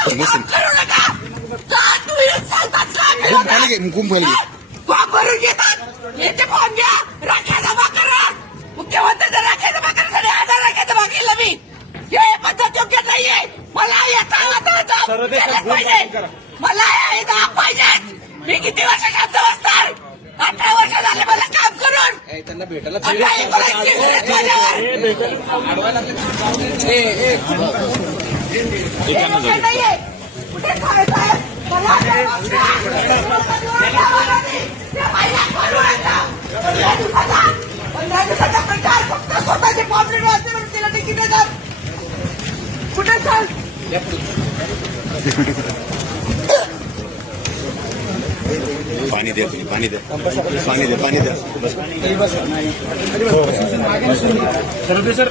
मुस्लिम करू नका का तुम्ही सांगतात का फॉर्म भरून घेतात याचे फॉर्म घ्या राख्या जमा करा मुख्यमंत्र्यांना राख्या जमा करण्यासाठी 1000 राख्या जमा केलं मी हे पद्धत योग्य नाहीये मला याचा पाहिजे मला हे पाहिजे मी किती वर्ष शांत बसणार 18 वर्ष झाले मला काम करून त्यांना भेटायला नाहीये कुठे साहेब मला 15 दिवसाचा प्रचार फक्त स्वतःचे पॉम्पलेट वाचले म्हणून तिला तिकीट देतात कुठे चाल पाणी द्या पाणी द्या पाणी द्या पाणी द्या सर